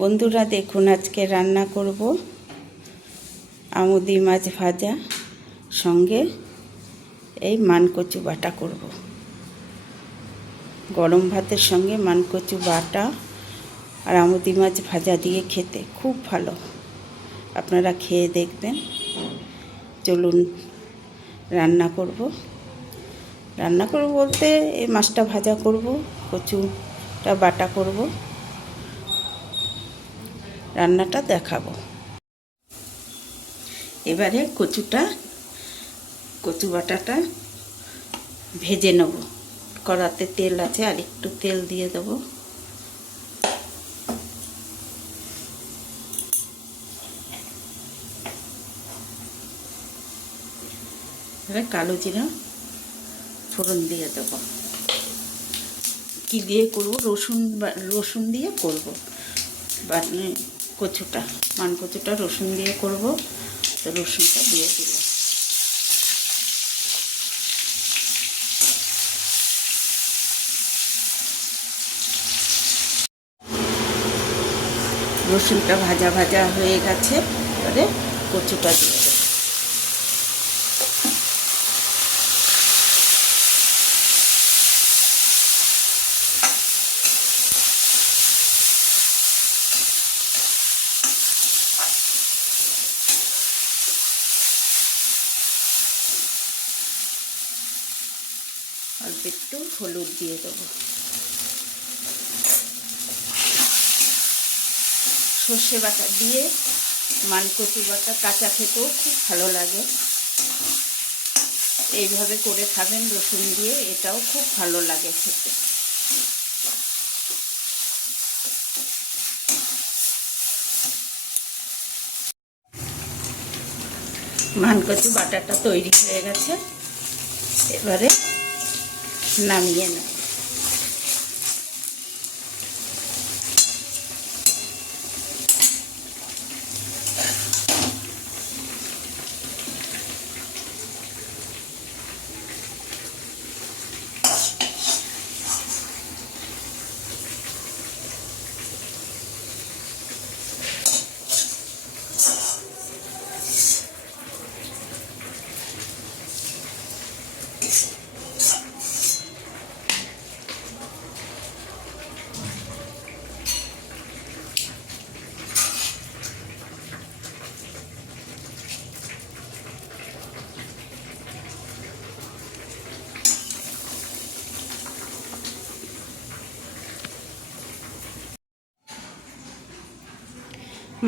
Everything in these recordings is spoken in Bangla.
বন্ধুরা দেখুন, আজকে রান্না করব আমুদি মাছ ভাজা, সঙ্গে এই মানকচু বাটা করব। গরম ভাতের সঙ্গে মানকচু বাটা আর আমুদি মাছ ভাজা দিয়ে খেতে খুব ভালো। আপনারা খেয়ে দেখবেন। চলুন রান্না করব বলতে এই মাছটা ভাজা করব, কচুটা বাটা করব, রান্নাটা দেখাবো। এবারে কচু বাটাটা ভেজে নেব। কড়াতে তেল আছে, আর একটু তেল দিয়ে দেব। এবারে কালো জিরা ফোড়ন দিয়ে দেব। কি দিয়ে করব? রসুন দিয়ে করব। মানকচুটা রসুন দিয়ে করব, তো রসুনটা দিয়ে দিলাম। রসুনটা ভাজা ভাজা হয়ে গেছে, এবারে কচুটা দিয়ে দেব। অল্প একটু হলুদ দিয়ে দেবো। সর্ষে বাটা দিয়ে মানকচু বাটা কাঁচা খেতেও খুব ভালো লাগে। এইভাবে করে খাবেন রসুন দিয়ে, এটাও খুব ভালো লাগে খেতে। মানকচু বাটাটা তৈরি হয়ে গেছে, এবারে নামিয়ে নেব।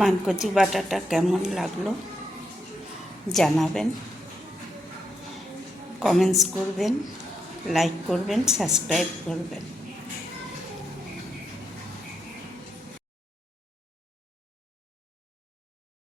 মানকচু বাটাটা কেমন লাগলো জানাবেন, কমেন্টস করবেন, লাইক করবেন, সাবস্ক্রাইব করবেন।